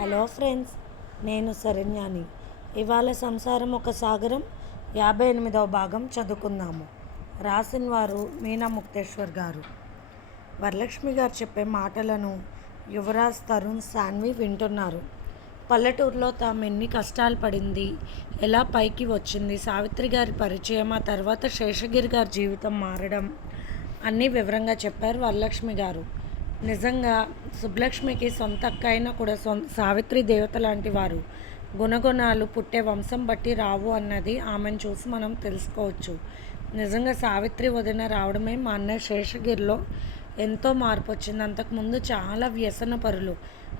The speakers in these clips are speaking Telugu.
హలో ఫ్రెండ్స్ నేను శరణ్యాని. ఇవాళ సంసారం ఒక సాగరం యాభై ఎనిమిదవ భాగం చదువుకుందాము. రాసిన వారు మీనా ముక్తేశ్వర్ గారు. వరలక్ష్మి గారు చెప్పే మాటలను యువరాజ్ తరుణ్ సాన్వి వింటున్నారు. పల్లెటూరులో తాము ఎన్ని కష్టాలు పడింది ఎలా పైకి వచ్చింది సావిత్రి గారి పరిచయం ఆ తర్వాత శేషగిరి గారి జీవితం మారడం అన్నీ వివరంగా చెప్పారు వరలక్ష్మి గారు. నిజంగా సుబ్బలక్ష్మికి సొంత అక్క అయినా కూడా సొంత సావిత్రి దేవత లాంటి వారు గుణగుణాలు పుట్టే వంశం బట్టి రావు అన్నది ఆమెను చూసి మనం తెలుసుకోవచ్చు. నిజంగా సావిత్రి వదిన రావడమే మా అన్నయ్య శేషగిరిలో ఎంతో మార్పు వచ్చింది. అంతకుముందు చాలా వ్యసన పరులు.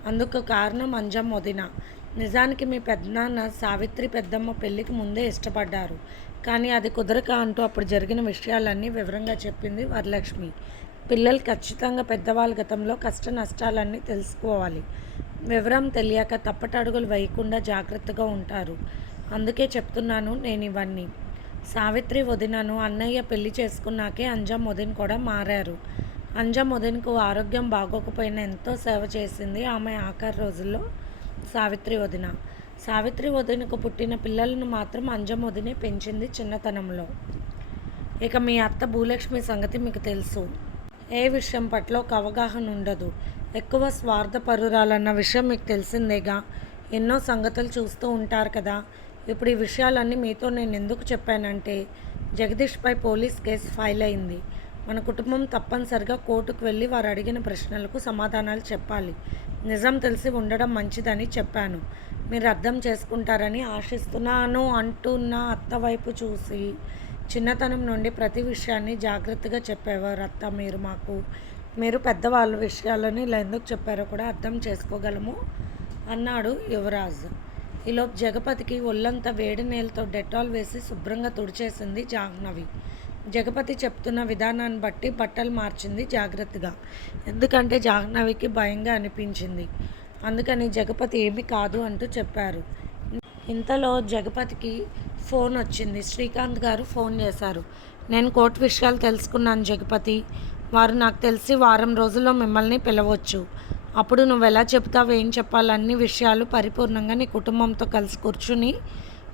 అందుకు కారణం అంజం వదిన. నిజానికి మీ పెద్దనాన్న సావిత్రి పెద్దమ్మ పెళ్ళికి ముందే ఇష్టపడ్డారు. కానీ అది కుదరక అంటూ అప్పుడు జరిగిన విషయాలన్నీ వివరంగా చెప్పింది వరలక్ష్మి. పిల్లలు ఖచ్చితంగా పెద్దవాళ్ళ గతంలో కష్ట నష్టాలన్నీ తెలుసుకోవాలి. వివరం తెలియక తప్పటడుగులు వేయకుండా జాగ్రత్తగా ఉంటారు. అందుకే చెప్తున్నాను నేను ఇవన్నీ. సావిత్రి వదినను అన్నయ్య పెళ్ళి చేసుకున్నాకే అంజం వదిన కూడా మారారు. అంజం వదినకు ఆరోగ్యం బాగోకపోయినా ఎంతో సేవ చేసింది ఆమె ఆఖరి రోజుల్లో సావిత్రి వదిన. సావిత్రి వదినకు పుట్టిన పిల్లలను మాత్రం అంజం వదినే పెంచింది చిన్నతనంలో. ఇక మీ అత్త భూలక్ష్మి సంగతి మీకు తెలుసు. ఏ విషయం పట్ల ఒక అవగాహన ఉండదు. ఎక్కువ స్వార్థపరురాలన్న విషయం మీకు తెలిసిందేగా? ఎన్నో సంగతులు చూస్తూ ఉంటారు కదా. ఇప్పుడు ఈ విషయాలన్నీ మీతో నేను ఎందుకు చెప్పానంటే జగదీష్పై పోలీస్ కేసు ఫైల్ అయింది. మన కుటుంబం తప్పనిసరిగా కోర్టుకు వెళ్ళి వారు అడిగిన ప్రశ్నలకు సమాధానాలు చెప్పాలి. నిజం తెలిసి ఉండడం మంచిదని చెప్పాను. మీరు అర్థం చేసుకుంటారని ఆశిస్తున్నాను అంటున్న అత్త వైపు చూసి చిన్నతనం నుండి ప్రతి విషయాన్ని జాగ్రత్తగా చెప్పేవారు అత్త మీరు మాకు మీరు పెద్దవాళ్ళ విషయాలని ఇలా ఎందుకు చెప్పారో కూడా అర్థం చేసుకోగలము అన్నాడు యువరాజ్. ఈలోపు జగపతికి ఒళ్ళంతా వేడి నీళ్ళతో డెటాల్ వేసి శుభ్రంగా తుడిచేసింది జాహ్నవి. జగపతి చెప్తున్న విధానాన్ని బట్టి బట్టలు మార్చింది జాగ్రత్తగా. ఎందుకంటే జాహ్నవికి భయంగా అనిపించింది. అందుకని జగపతి ఏమీ కాదు అంటూ చెప్పారు. ఇంతలో జగపతికి ఫోన్ వచ్చింది. శ్రీకాంత్ గారు ఫోన్ చేశారు. నేను కోర్టు విషయాలు తెలుసుకున్నాను జగపతి. వారు నాకు తెలిసి వారం రోజుల్లో మిమ్మల్ని పిలవచ్చు. అప్పుడు నువ్వు ఎలా చెప్తావు ఏం చెప్పాలి అన్ని విషయాలు పరిపూర్ణంగా నీ కుటుంబంతో కలిసి కూర్చుని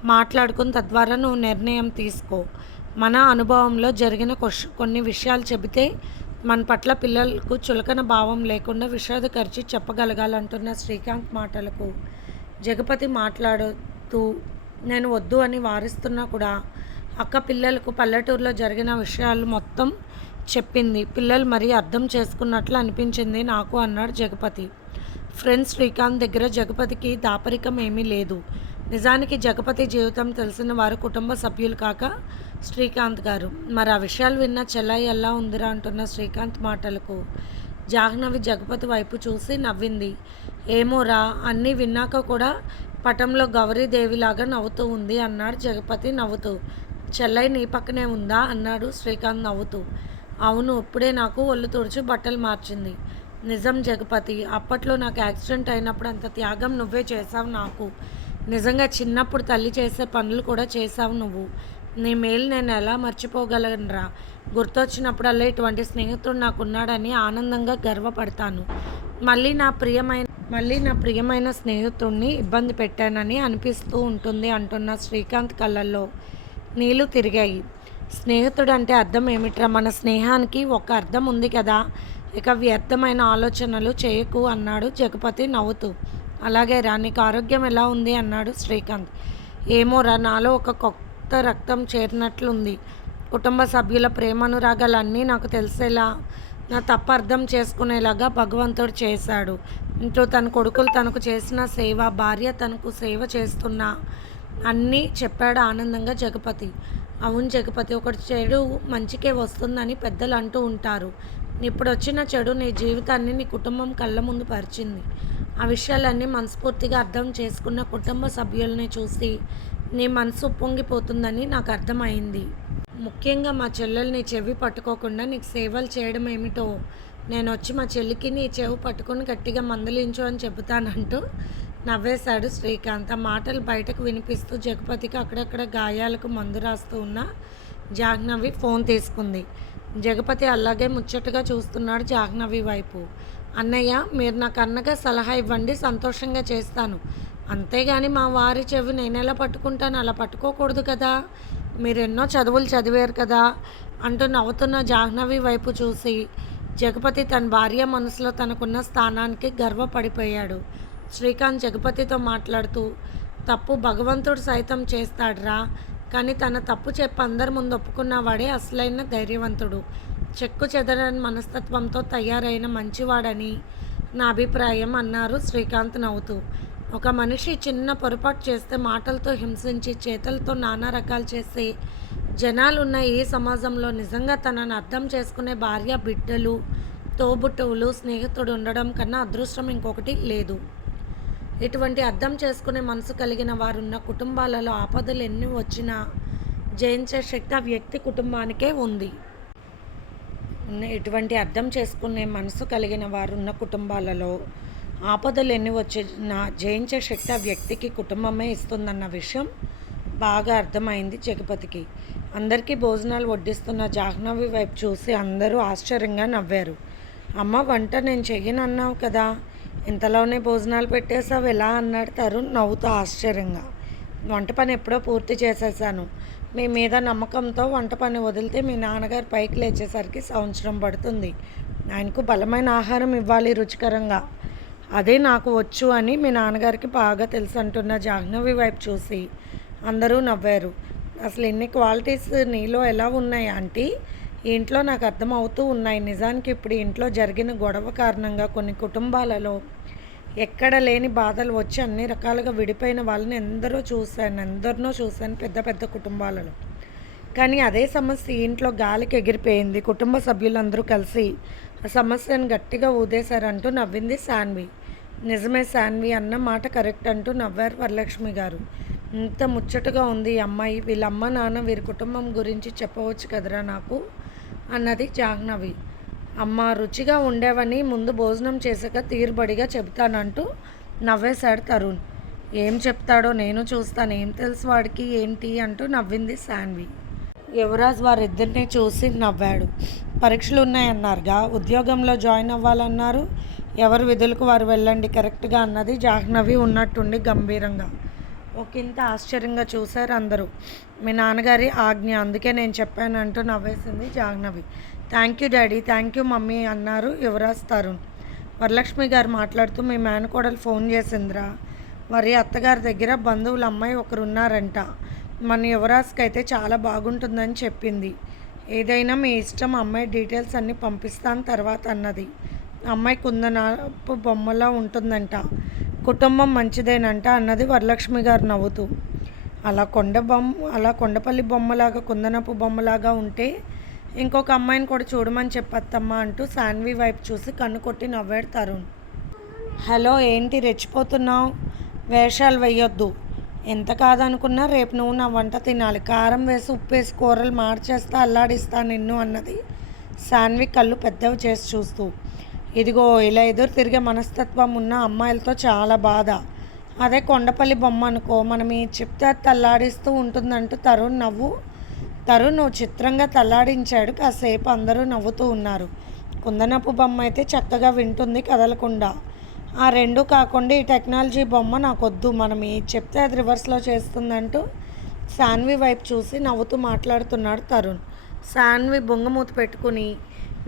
మాట్లాడుకుని తద్వారా నువ్వు నిర్ణయం తీసుకో. మన అనుభవంలో జరిగిన కొన్ని విషయాలు చెబితే మన పట్ల పిల్లలకు చులకన భావం లేకుండా విషాదకరిచి చెప్పగలగాలంటున్న శ్రీకాంత్ మాటలకు జగపతి చెప్తూ నేను వద్దు అని వారిస్తున్నా కూడా అక్క పిల్లలకు పల్లెటూరులో జరిగిన విషయాలు మొత్తం చెప్పింది. పిల్లలు మరీ అర్థం చేసుకున్నట్లు అనిపించింది నాకు అన్నాడు జగపతి. ఫ్రెండ్ శ్రీకాంత్ దగ్గర జగపతికి దాపరికం ఏమీ లేదు. నిజానికి జగపతి జీవితం తెలిసిన వారు కుటుంబ సభ్యులు కాక శ్రీకాంత్ గారు. మరి ఆ విషయాలు విన్న చెల్లాయి ఎలా ఉందిరా అంటున్న శ్రీకాంత్ మాటలకు. జాహ్నవి జగపతి వైపు చూసి నవ్వింది. ఏమోరా అన్నీ విన్నాక కూడా పటంలో గౌరీదేవిలాగా నవ్వుతూ ఉంది అన్నాడు జగపతి. నవ్వుతూ చెల్లై నీ పక్కనే ఉందా? అన్నాడు శ్రీకాంత్ నవ్వుతూ. అవును ఇప్పుడే నాకు ఒళ్ళు తుడిచి బట్టలు మార్చింది. నిజం జగపతి అప్పట్లో నాకు యాక్సిడెంట్ అయినప్పుడు అంత త్యాగం నువ్వే చేసావు నాకు. నిజంగా చిన్నప్పుడు తల్లి చేసే పనులు కూడా చేసావు నువ్వు. నీ మేలు నేను ఎలా మర్చిపోగలనురా? గుర్తొచ్చినప్పుడల్లా ఇటువంటి స్నేహితుడు నాకున్నాడని ఆనందంగా గర్వపడతాను. మళ్ళీ నా ప్రియమైన మళ్ళీ నా ప్రియమైన స్నేహితుడిని ఇబ్బంది పెట్టానని అనిపిస్తూ ఉంటుంది అంటున్న శ్రీకాంత్ కళ్ళల్లో నీళ్ళు తిరిగాయి. స్నేహితుడు అంటే అర్థం ఏమిట్రా? మన స్నేహానికి ఒక అర్థం ఉంది కదా? ఇక వ్యర్థమైన ఆలోచనలు చేయకు అన్నాడు జగపతి నవ్వుతూ. అలాగే రా నీకు ఆరోగ్యం ఎలా ఉంది? అన్నాడు శ్రీకాంత్. ఏమో రా నాలో ఒక కొత్త రక్తం చేరినట్లుంది. కుటుంబ సభ్యుల ప్రేమనురాగాలన్నీ నాకు తెలిసేలా నా తప్పు అర్థం చేసుకునేలాగా భగవంతుడు చేశాడు. ఇంట్లో తన కొడుకులు తనకు చేసిన సేవ భార్య తనకు సేవ చేస్తున్న అన్నీ చెప్పాడు ఆనందంగా జగపతి. అవును జగపతి ఒకటి చెడు మంచికే వస్తుందని పెద్దలు అంటూ ఉంటారు. ఇప్పుడు వచ్చిన చెడు నీ జీవితాన్ని నీ కుటుంబం కళ్ళ ముందు పరిచింది. ఆ విషయాలన్నీ మనస్ఫూర్తిగా అర్థం చేసుకున్న కుటుంబ సభ్యుల్ని చూసి నీ మనసు పొంగిపోతుందని నాకు అర్థమైంది. ముఖ్యంగా మా చెల్లెల్ని చెవి పట్టుకోకుండా నీకు సేవలు చేయడం ఏమిటో? నేను వచ్చి మా చెల్లికి నీ చెవి పట్టుకొని గట్టిగా మందలించు అని చెబుతానంటూ నవ్వేశాడు శ్రీకాంత్. ఆ మాటలు బయటకు వినిపిస్తూ జగపతికి అక్కడక్కడ గాయాలకు మందు రాస్తూ ఉన్న జాహ్నవి ఫోన్ తీసుకుంది. జగపతి అలాగే ముచ్చటగా చూస్తున్నాడు జాహ్నవి వైపు. అన్నయ్య మీరు నాకు అన్నగా సలహా ఇవ్వండి సంతోషంగా చేస్తాను. అంతేగాని మా వారి చెవి నేను ఎలా పట్టుకుంటాను? అలా పట్టుకోకూడదు కదా. మీరు ఎన్నో చదువులు చదివారు కదా అంటూ నవ్వుతున్న జాహ్నవి వైపు చూసి జగపతి తన భార్య మనసులో తనకున్న స్థానానికి గర్వపడిపోయాడు. శ్రీకాంత్ జగపతితో మాట్లాడుతూ తప్పు భగవంతుడు సైతం చేస్తాడురా కానీ తన తప్పు చెప్పి అందరి ముందు ఒప్పుకున్నవాడే అసలైన ధైర్యవంతుడు. చెక్కు చెదరని మనస్తత్వంతో తయారైన మంచివాడని నా అభిప్రాయం అన్నారు శ్రీకాంత్ నవ్వుతూ. ఒక మనిషి చిన్న పొరపాటు చేస్తే మాటలతో హింసించి చేతులతో నానా రకాలు చేసే జనాలున్న ఈ సమాజంలో నిజంగా తనను అర్థం చేసుకునే భార్య బిడ్డలు తోబుట్టువులు స్నేహితుడు ఉండడం కన్నా అదృష్టం ఇంకొకటి లేదు. ఇటువంటి అర్థం చేసుకునే మనసు కలిగిన వారున్న కుటుంబాలలో ఆపదలు ఎన్ని వచ్చినా జయించే శక్తి ఆ వ్యక్తి కుటుంబానికే ఉంది. ఇటువంటి అర్థం చేసుకునే మనసు కలిగిన వారున్న కుటుంబాలలో ఆపదలు ఎన్ని వచ్చినా జయించే శక్తి ఆ వ్యక్తికి కుటుంబమే ఇస్తుందన్న విషయం బాగా అర్థమైంది జగపతికి. అందరికీ భోజనాలు వడ్డిస్తున్న జాహ్నవి వైపు చూసి అందరూ ఆశ్చర్యంగా నవ్వారు. అమ్మ వంట నేను చెయ్యను అన్నావు కదా. ఇంతలోనే భోజనాలు పెట్టేసావు ఎలా? అన్నాడు తరుణ్ నవ్వుతూ ఆశ్చర్యంగా. వంట పని ఎప్పుడో పూర్తి చేసేసాను మీ మీద నమ్మకంతో వంట పని వదిలితే మీ నాన్నగారు పైకి లేచేసరికి సంవత్సరం పడుతుంది. ఆయనకు బలమైన ఆహారం ఇవ్వాలి రుచికరంగా. అదే నాకు వచ్చు అని మీ నాన్నగారికి బాగా తెలుసు అంటున్న జాహ్నవి వైపు చూసి అందరూ నవ్వారు. అసలు ఎన్ని క్వాలిటీస్ నీలో ఎలా ఉన్నాయి ఆంటీ? ఇంట్లో నాకు అర్థమవుతూ ఉన్నాయి. నిజానికి ఇప్పుడు ఇంట్లో జరిగిన గొడవ కారణంగా కొన్ని కుటుంబాలలో ఎక్కడ లేని బాధలు వచ్చి అన్ని రకాలుగా విడిపోయిన వాళ్ళని ఎందరో చూశాను ఎందరినో చూశాను పెద్ద పెద్ద కుటుంబాలలో. కానీ అదే సమస్య ఇంట్లో గాలికి ఎగిరిపోయింది. కుటుంబ సభ్యులందరూ కలిసి ఆ సమస్యను గట్టిగా ఊదేశారంటూ నవ్వింది శాన్వి. నిజమే శాన్వి అన్న మాట కరెక్ట్ అంటూ నవ్వారు వరలక్ష్మి గారు. ఇంత ముచ్చటగా ఉంది ఈ అమ్మాయి. వీళ్ళమ్మ నాన్న వీరి కుటుంబం గురించి చెప్పవచ్చు కదరా నాకు? అన్నది జాహ్నవి అమ్మ రుచిగా ఉండేవని ముందు భోజనం చేశాక తీరుబడిగా చెబుతానంటూ నవ్వేశాడు తరుణ్. ఏం చెప్తాడో నేను చూస్తాను. ఏం తెలుసు వాడికి? ఏంటి? అంటూ నవ్వింది శాన్వి. యువరాజ్ వారిద్దరిని చూసి నవ్వాడు. పరీక్షలు ఉన్నాయన్నారుగా ఉద్యోగంలో జాయిన్ అవ్వాలన్నారు. ఎవరు విధులకు వారు వెళ్ళండి కరెక్ట్గా అన్నది జాహ్నవి ఉన్నట్టుండి గంభీరంగా. ఒకంత ఆశ్చర్యంగా చూశారు అందరూ. మీ నాన్నగారి ఆజ్ఞ అందుకే నేను చెప్పాను అంటూ నవ్వేసింది Jahnavi. Thank you daddy thank you mummy అన్నారు యువరాజ్ తరుణ్. వరలక్ష్మి గారు మాట్లాడుతూ మీ మేనకోడలు ఫోన్ చేసిందిరా. వారి అత్తగారి దగ్గర బంధువుల అమ్మాయి ఒకరు ఉన్నారంట మన యువరాజ్కి అయితే చాలా బాగుంటుందని చెప్పింది. ఏదైనా మీ ఇష్టం అమ్మాయి డీటెయిల్స్ అన్నీ పంపిస్తాను తర్వాత అన్నది. అమ్మాయి కుందనపు బొమ్మలా ఉంటుందంట. కుటుంబం మంచిదేనంట అన్నది వరలక్ష్మి గారు నవ్వుతూ. అలా కొండ బొమ్మ అలా కొండపల్లి బొమ్మలాగా కుందనపు బొమ్మలాగా ఉంటే ఇంకొక అమ్మాయిని కూడా చూడమని చెప్పత్తమ్మా అంటూ శాన్వి వైపు చూసి కన్ను కొట్టి నవ్వాడు తరుణ్. హలో ఏంటి రెచ్చిపోతున్నావు? వేషాలు వేయొద్దు. ఎంత కాదనుకున్నా రేపు నువ్వు నా వంట తినాలి. కారం వేసి ఉప్పు వేసి కూరలు మార్చేస్తా అల్లాడిస్తా నిన్ను అన్నది. సాన్వి కళ్ళు పెద్దవి చేసి చూస్తూ ఇదిగో ఇలా ఎదురు తిరిగే మనస్తత్వం ఉన్న అమ్మాయిలతో చాలా బాధ. అదే కొండపల్లి బొమ్మ అనుకో మనం ఈ చెప్తే తల్లాడిస్తూ ఉంటుందంటూ తరుణ్ నవ్వు. తరుణ్ చిత్రంగా తల్లాడించాడు కాసేపు అందరూ నవ్వుతూ ఉన్నారు. కుందనపు బొమ్మ అయితే చక్కగా వింటుంది కదలకుండా. ఆ రెండు కాకుండా ఈ టెక్నాలజీ బొమ్మ నాకు వద్దు మనం ఏ చెప్తే అది రివర్స్లో చేస్తుందంటూ శాన్వి వైపు చూసి నవ్వుతూ మాట్లాడుతున్నాడు తరుణ్. శాన్వి బొంగమూత పెట్టుకుని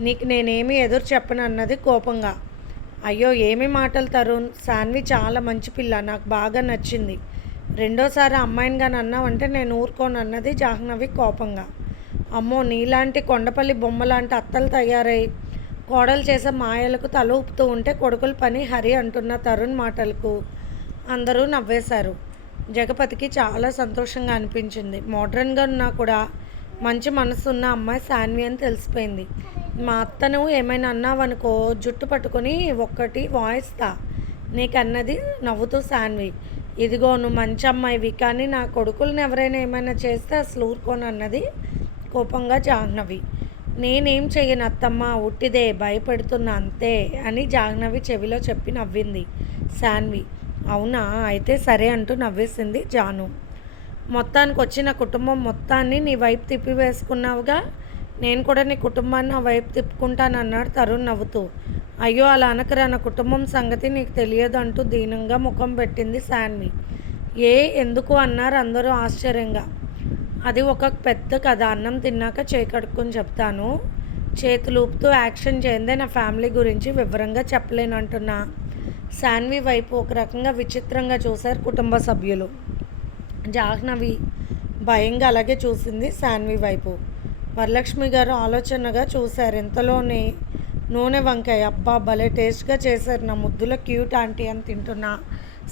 నీకు నేనేమి ఎదురు చెప్పను అన్నది కోపంగా. అయ్యో ఏమి మాటలు తరుణ్? శాన్వి చాలా మంచి పిల్ల నాకు బాగా నచ్చింది. రెండోసారి అమ్మాయిని కానీ అన్నావంటే నేను ఊరుకోను అన్నది జాహ్నవి కోపంగా. అమ్మో నీలాంటి కొండపల్లి బొమ్మలాంటి అత్తలు తయారై కోడలు చేసే మాయలకు తల ఊపుతూ ఉంటే కొడుకుల పని హరి అంటున్న తరుణ్ మాటలకు అందరూ నవ్వేశారు. జగపతికి చాలా సంతోషంగా అనిపించింది. మోడ్రన్గా ఉన్నా కూడా మంచి మనసు ఉన్న అమ్మాయి శాన్వి అని తెలిసిపోయింది. మా అత్తను ఏమైనా అన్నావనుకో జుట్టు పట్టుకొని ఒక్కటి వాయిస్తా నీకన్నది నవ్వుతూ శాన్వి ఇదిగో నువ్వు మంచి అమ్మాయివి కానీ నా కొడుకులను ఎవరైనా ఏమైనా చేస్తే అసలు ఊరుకోను అన్నది కోపంగా జాహ్నవి. నేనేం చెయ్యను అత్తమ్మ ఉట్టిదే భయపెడుతున్నా అంతే అని జాహ్నవి చెవిలో చెప్పి నవ్వింది. శాన్వి అవునా? అయితే సరే అంటూ నవ్వేసింది జాను. మొత్తానికి వచ్చిన కుటుంబం మొత్తాన్ని నీ వైపు తిప్పి వేసుకున్నావుగా నేను కూడా నీ కుటుంబాన్ని ఆ వైపు తిప్పుకుంటానన్నాడు తరుణ్ నవ్వుతూ. అయ్యో అలా అనకరా నా కుటుంబం సంగతి నీకు తెలియదు అంటూ దీనంగా ముఖం పెట్టింది శాన్వి. ఏ ఎందుకు అన్నారు అందరూ ఆశ్చర్యంగా. అది ఒక పెద్ద కథ. అన్నం తిన్నాక చేకడుక్కొని చెప్తాను. చేతులూపుతూ యాక్షన్ చేయందే నా ఫ్యామిలీ గురించి వివరంగా చెప్పలేనంటున్నా శాన్వి వైపు ఒక రకంగా విచిత్రంగా చూశారు కుటుంబ సభ్యులు. జాహ్నవి భయంగా అలాగే చూసింది శాన్వి వైపు. వరలక్ష్మి గారు ఆలోచనగా చూశారు. ఇంతలోనే నూనె వంకాయ. అబ్బా భలే టేస్ట్గా చేశారు. నా ముద్దుల క్యూట్ ఆంటీ అని తింటున్నా.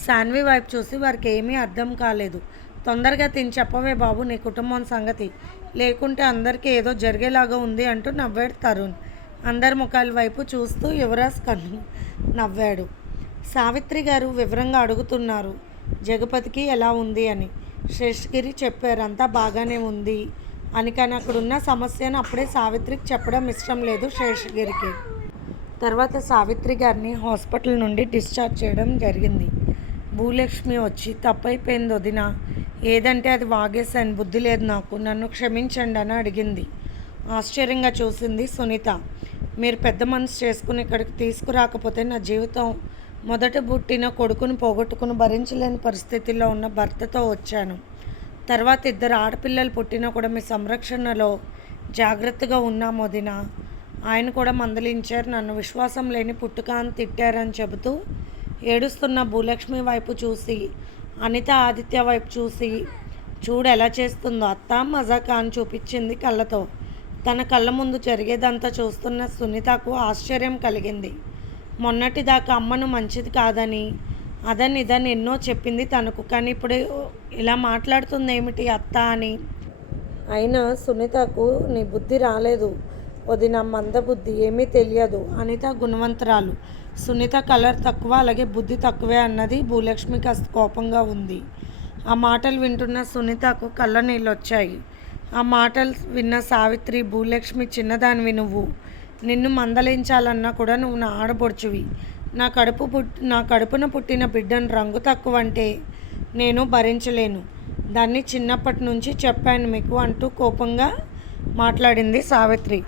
శాన్వి వైపు చూసి వారికి ఏమీ అర్థం కాలేదు. తొందరగా తిని చెప్పవే బాబు నీ కుటుంబం సంగతి. లేకుంటే అందరికీ ఏదో జరిగేలాగా ఉంది అంటూ నవ్వాడు తరుణ్. అందరి ముఖాల వైపు చూస్తూ యువరాజ్ కన్ను నవ్వాడు. సావిత్రి గారు వివరంగా అడుగుతున్నారు జగపతికి ఎలా ఉంది అని. శేషగిరి చెప్పారు అంతా బాగానే ఉంది అని కానీ అక్కడున్న సమస్యను అప్పుడే సావిత్రికి చెప్పడం ఇష్టం లేదు శేషగిరికి. తర్వాత సావిత్రి గారిని హాస్పిటల్ నుండి డిశ్చార్జ్ చేయడం జరిగింది. భూలక్ష్మి వచ్చి తప్పైపోయింది వదిన. ఏదంటే అది వాగేశాను బుద్ధి లేదు నాకు నన్ను క్షమించండి అని అడిగింది. ఆశ్చర్యంగా చూసింది సునీత. మీరు పెద్ద మనసు చేసుకుని ఇక్కడికి తీసుకురాకపోతే నా జీవితం మొదట పుట్టిన కొడుకుని పోగొట్టుకుని భరించలేని పరిస్థితిలో ఉన్న భర్తతో వచ్చాను. తర్వాత ఇద్దరు ఆడపిల్లలు పుట్టినా కూడా మీ సంరక్షణలో జాగ్రత్తగా ఉన్నాం వదిన ఆయన కూడా మందలించారు. నన్ను విశ్వాసం లేని పుట్టుక అని తిట్టారని చెబుతూ ఏడుస్తున్న భూలక్ష్మి వైపు చూసి అనిత ఆదిత్య వైపు చూసి చూడు ఎలా చేస్తుందో అత్త మజాకా అని చూపించింది కళ్ళతో. తన కళ్ళ ముందు జరిగేదంతా చూస్తున్న సునీతకు ఆశ్చర్యం కలిగింది. మొన్నటిదాకా అమ్మను మంచిది కాదని అదని ఇదని ఎన్నో చెప్పింది తనకు. కానీ ఇప్పుడు ఇలా మాట్లాడుతుంది ఏమిటి అత్త అని? అయినా సునీతకు నీ బుద్ధి రాలేదు. వదిన మందబుద్ధి ఏమీ తెలియదు. అనిత గుణవంతరాలు. సునీత కలర్ తక్కువ అలాగే బుద్ధి తక్కువే అన్నది భూలక్ష్మి కాస్త కోపంగా ఉంది. ఆ మాటలు వింటున్న సునీతకు కళ్ళ నీళ్ళు వచ్చాయి ఆ మాటలు విన్న సావిత్రి భూలక్ష్మి చిన్నదానివి నువ్వు. నిన్ను మందలించాలన్నా కూడా నువ్వు నా ఆడబొడుచువి నా కడుపు పుట్ నా కడుపున పుట్టిన బిడ్డను రంగు తక్కువ అంటే నేను భరించలేను. దాన్ని చిన్నప్పటి నుంచి చెప్పాను మీకు అంటూ కోపంగా మాట్లాడింది సావిత్రి.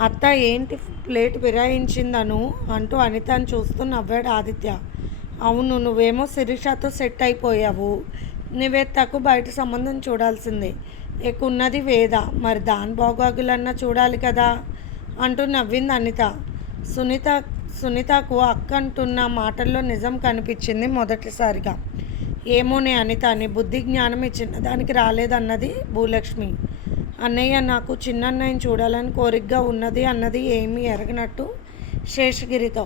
అత్త ఏంటి ప్లేట్ ఫిరాయించిందను అంటూ అనితను చూస్తూ నవ్వాడు ఆదిత్య. అవును నువ్వేమో శిరీషతో సెట్ అయిపోయావు. నివేత్తకు బయట సంబంధం చూడాల్సిందే. ఎక్కున్నది వేద. మరి దాని బాగోగులన్నా చూడాలి కదా? అంటూ నవ్వింది అనిత. సునీత సునీతకు అక్క అంటున్న మాటల్లో నిజం కనిపించింది మొదటిసారిగా. ఏమోనే అనిత అని బుద్ధి జ్ఞానం ఇచ్చిన దానికి రాలేదన్నది భూలక్ష్మి. అన్నయ్య నాకు చిన్నన్నయ్యని చూడాలని కోరికగా ఉన్నది అన్నది ఏమీ ఎరగనట్టు శేషగిరితో.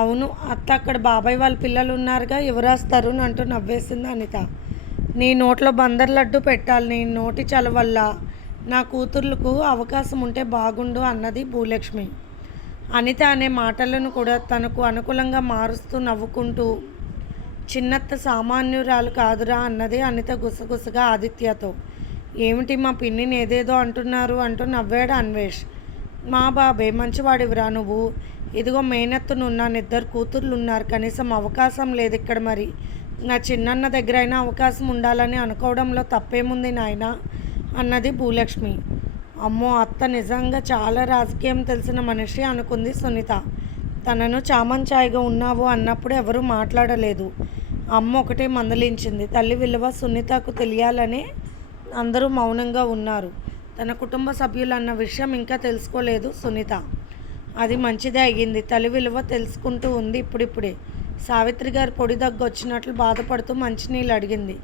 అవును అత్త అక్కడ బాబాయ్ వాళ్ళ పిల్లలు ఉన్నారుగా యువరాజ్ తరుణ్ అంటూ నవ్వేసింది అనిత. నీ నోట్లో బందర్ లడ్డు పెట్టాలి నీ నోటి చలవల్ల నా కూతుర్లకు అవకాశం ఉంటే బాగుండు అన్నది భూలక్ష్మి. అనిత అనే మాటలను కూడా తనకు అనుకూలంగా మారుస్తూ నవ్వుకుంటూ చిన్నత్త సామాన్యురాలు కాదురా అన్నది అనిత గుసగుసగా ఆదిత్యతో. ఏమిటి మా పిన్నిని ఏదేదో అంటున్నారు అంటూ నవ్వాడు అన్వేష్. మా బాబే మంచివాడివిరా నువ్వు. ఇదిగో మేనత్తునున్నాను ఇద్దరు కూతుర్లు ఉన్నారు కనీసం అవకాశం లేదు ఇక్కడ మరి. నా చిన్నన్న దగ్గర అయినా అవకాశం ఉండాలని అనుకోవడంలో తప్పేముంది నాయన? అన్నది భూలక్ష్మి. అమ్మో అత్త నిజంగా చాలా రాజకీయం తెలిసిన మనిషి అనుకుంది సునీత. తనను చామంచాయిగా ఉన్నావు అన్నప్పుడు ఎవరూ మాట్లాడలేదు. అమ్మ ఒకటే మందలించింది. తల్లి విలువ సునీతకు తెలియాలని అందరూ మౌనంగా ఉన్నారు. తన కుటుంబ సభ్యులు అన్న విషయం ఇంకా తెలుసుకోలేదు సునీత. అది మంచిదే అయ్యింది. తల్లి విలువ తెలుసుకుంటూ ఉంది ఇప్పుడిప్పుడే. సావిత్రి గారు పొడి దగ్గు వచ్చినట్లు బాధపడుతూ మంచినీళ్ళు అడిగింది.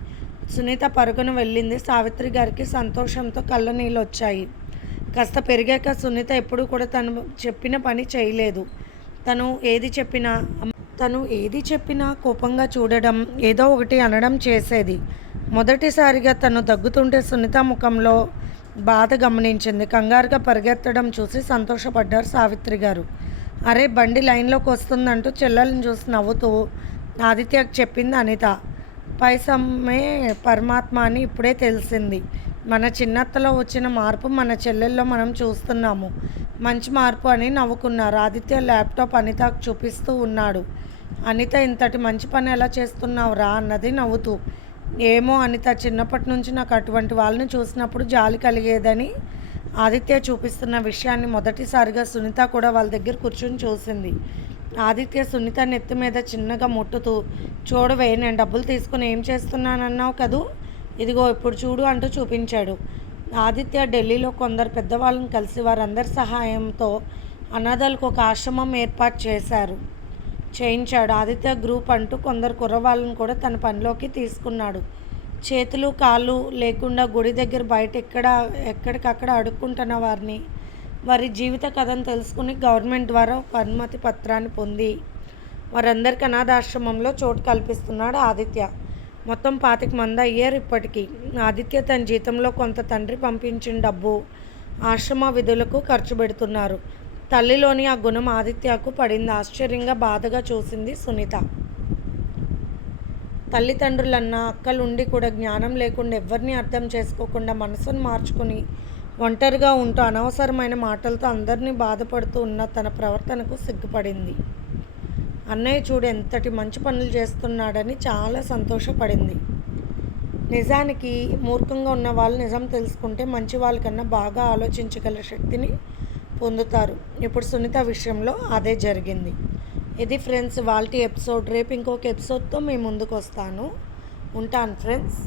సునీత పరుగున వెళ్ళింది. సావిత్రి గారికి సంతోషంతో కళ్ళ నీళ్ళు వచ్చాయి. కాస్త పెరిగాక సునీత ఎప్పుడూ కూడా తను చెప్పిన పని చేయలేదు. తను ఏది చెప్పినా తను ఏది చెప్పినా కోపంగా చూడడం ఏదో ఒకటి అనడం చేసేది. మొదటిసారిగా తను దగ్గుతుంటే సునీత ముఖంలో బాధ గమనించింది. కంగారుగా పరిగెత్తడం చూసి సంతోషపడ్డారు సావిత్రి గారు. అరే బండి లైన్లోకి వస్తుందంటూ చెల్లెలను చూసి నవ్వుతూ ఆదిత్యకు చెప్పింది అనిత. పైసమ్మే పరమాత్మ అని ఇప్పుడే తెలిసింది. మన చిన్నత్తలో వచ్చిన మార్పు మన చెల్లెల్లో మనం చూస్తున్నాము. మంచి మార్పు అని నవ్వుకున్నారు. ఆదిత్య ల్యాప్టాప్ అనితకు చూపిస్తూ ఉన్నాడు. అనిత ఇంతటి మంచి పని ఎలా చేస్తున్నావురా అన్నది నవ్వుతూ ఏమో అనిత చిన్నప్పటి నుంచి నాకు అటువంటి వాళ్ళని చూసినప్పుడు జాలి కలిగేదని ఆదిత్య చూపిస్తున్న విషయాన్ని మొదటిసారిగా సునీత కూడా వాళ్ళ దగ్గర కూర్చొని చూసింది. ఆదిత్య సునీత నెత్తి మీద చిన్నగా ముట్టుతూ చూడవే నేను డబ్బులు తీసుకుని ఏం చేస్తున్నానన్నావు కదూ? ఇదిగో ఇప్పుడు చూడు అంటూ చూపించాడు. ఆదిత్య ఢిల్లీలో కొందరు పెద్దవాళ్ళని కలిసి వారందరి సహాయంతో అనాథాలకు ఒక ఆశ్రమం ఏర్పాటు చేశారు. చేయించాడు. ఆదిత్య గ్రూప్ అంటూ కొందరు కుర్రవాళ్ళను కూడా తన పనిలోకి తీసుకున్నాడు. చేతులు కాళ్ళు లేకుండా గుడి దగ్గర బయట ఎక్కడ ఎక్కడికక్కడ అడుక్కుంటున్న వారిని వారి జీవిత కథను తెలుసుకుని గవర్నమెంట్ ద్వారా ఒక అనుమతి పత్రాన్ని పొంది వారందరికీ అనాథాశ్రమంలో చోటు కల్పిస్తున్నాడు ఆదిత్య. మొత్తం పాతిక మంది అయ్యారు ఇప్పటికీ. ఆదిత్య తన జీతంలో కొంత తండ్రి పంపించిన డబ్బు ఆశ్రమ విధులకు ఖర్చు పెడుతున్నారు. తల్లిలోని ఆ గుణం ఆదిత్యకు పడింది. ఆశ్చర్యంగా బాధగా చూసింది సునీత. తల్లిదండ్రులన్నా అక్కలుండి కూడా జ్ఞానం లేకుండా ఎవరిని అర్థం చేసుకోకుండా మనసును మార్చుకుని ఒంటరిగా ఉంటూ అనవసరమైన మాటలతో అందరినీ బాధపడుతూ ఉన్న తన ప్రవర్తనకు సిగ్గుపడింది. అన్నయ్య చూడు ఎంతటి మంచి పనులు చేస్తున్నాడని చాలా సంతోషపడింది. నిజానికి మూర్ఖంగా ఉన్న వాళ్ళు నిజం తెలుసుకుంటే మంచి వాళ్ళకన్నా బాగా ఆలోచించగల శక్తిని పొందుతారు. ఇప్పుడు సునీత విషయంలో అదే జరిగింది. ఇది ఫ్రెండ్స్ వాళ్ళ ఎపిసోడ్. రేపు ఇంకొక ఎపిసోడ్తో మీ ముందుకు వస్తాను ఉంటాను ఫ్రెండ్స్.